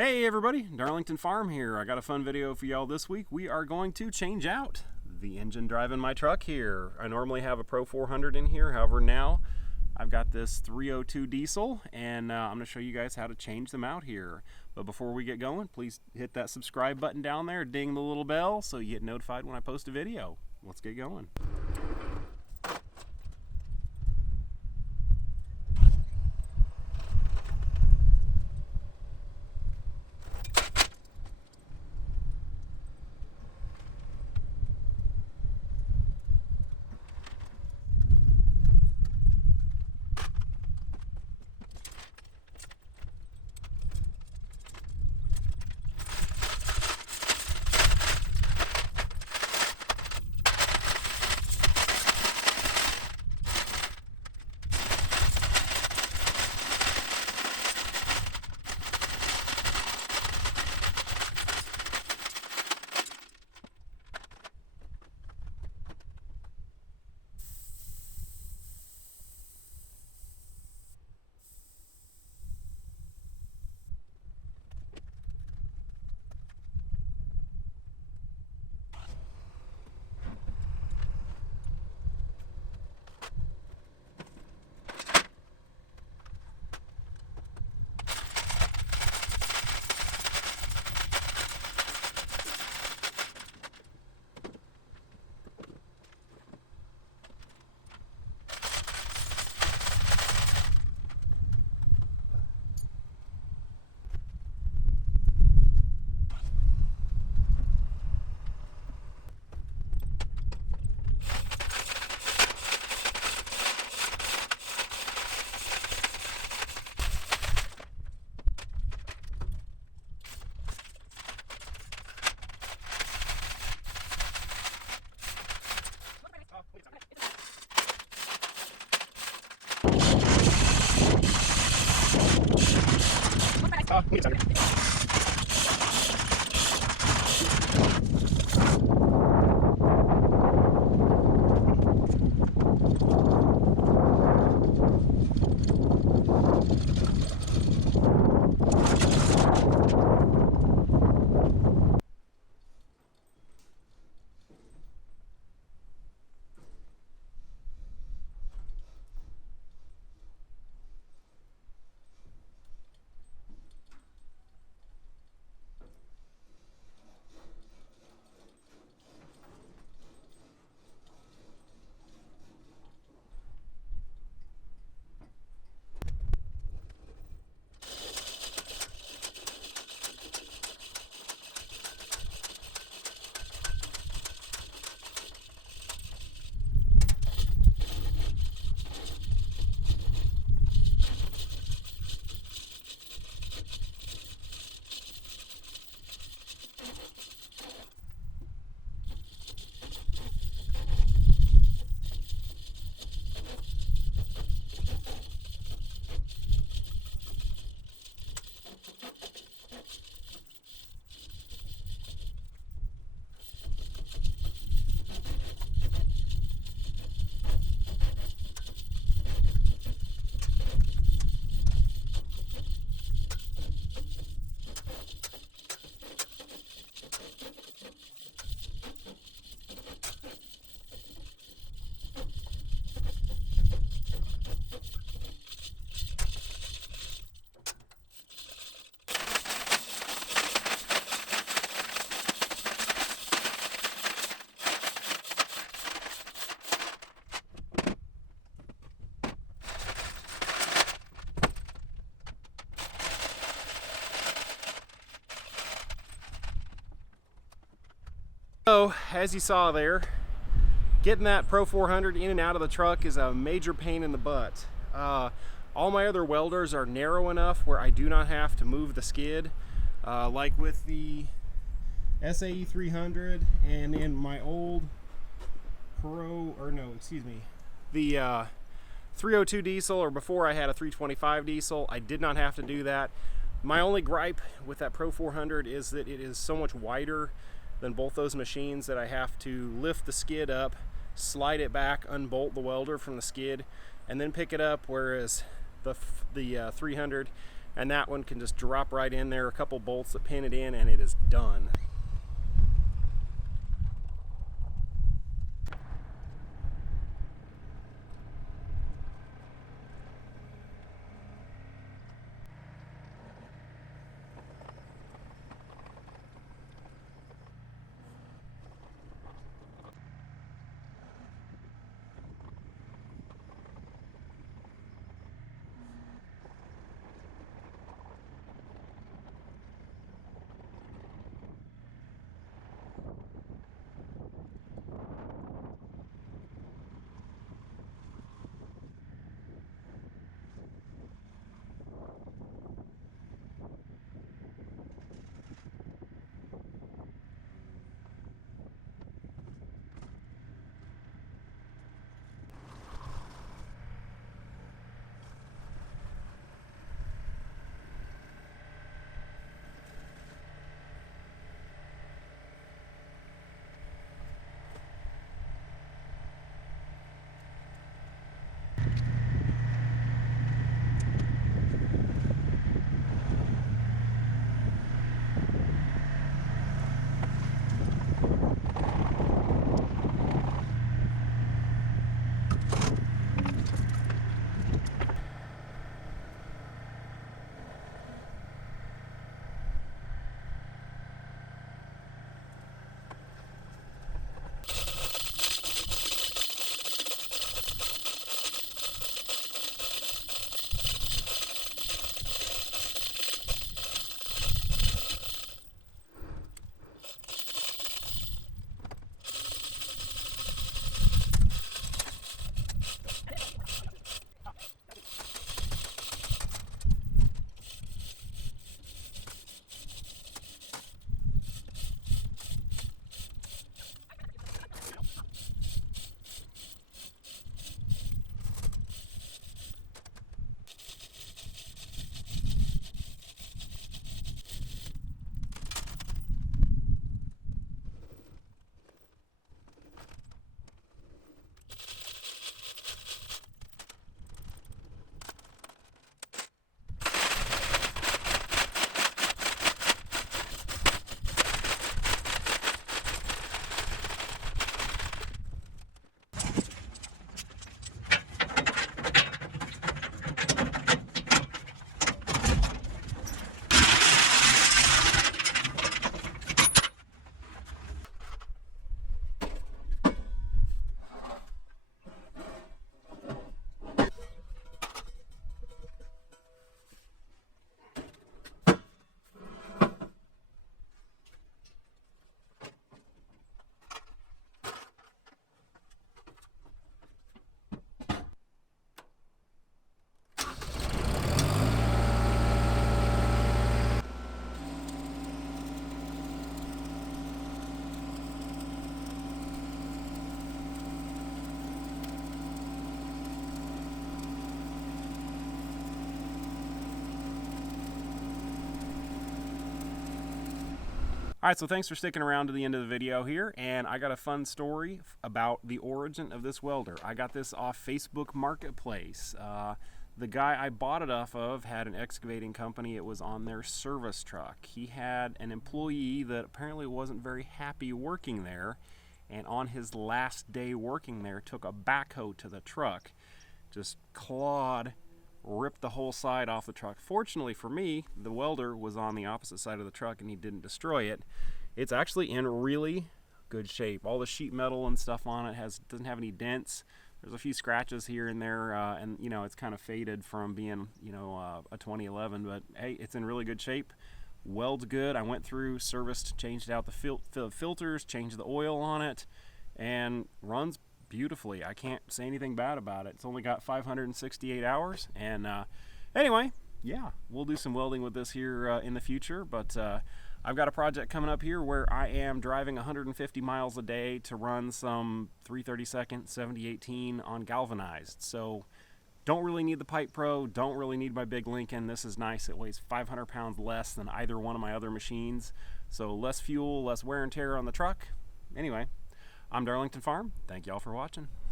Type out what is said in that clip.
Hey everybody, Darlington Farm here. I got a fun video for y'all this week. We are going to change out the engine driving my truck here. I normally have a Pro 400 in here, however now I've got this 302 diesel and I'm going to show you guys how to change them out here. But before we get going, please hit that subscribe button down there, ding the little bell so you get notified when I post a video. Let's get going. So, as you saw there, getting that Pro 400 in and out of the truck is a major pain in the butt. All my other welders are narrow enough where I do not have to move the skid, like with the SAE 300 and in my old the 302 diesel, or before I had a 325 diesel, I did not have to do that. My only gripe with that Pro 400 is that it is so much wider than both those machines that I have to lift the skid up, slide it back, unbolt the welder from the skid, and then pick it up, whereas the 300 and that one can just drop right in there, a couple bolts that pin it in, and it is done. Alright, so thanks for sticking around to the end of the video here, and I got a fun story about the origin of this welder. I got this off Facebook Marketplace. The guy I bought it off of had an excavating company. It was on their service truck. He had an employee that apparently wasn't very happy working there, and on his last day working there took a backhoe to the truck, just clawed, ripped the whole side off the truck. Fortunately for me, the welder was on the opposite side of the truck and he didn't destroy it. It's actually in really good shape. All the sheet metal and stuff on it doesn't have any dents. There's a few scratches here and there, and you know, it's kind of faded from being, you know, a 2011, but hey, it's in really good shape. Welds good. I went through, serviced, changed out the filters, changed the oil on it, and runs beautifully. I can't say anything bad about it. It's only got 568 hours, and anyway, yeah, we'll do some welding with this here in the future, but I've got a project coming up here where I am driving 150 miles a day to run some 332nd 7018 on galvanized. So don't really need the Pipe Pro, don't really need my big Lincoln. This is nice. It weighs 500 pounds less than either one of my other machines, so less fuel, less wear and tear on the truck. Anyway, I'm Darlington Farm. Thank y'all for watching.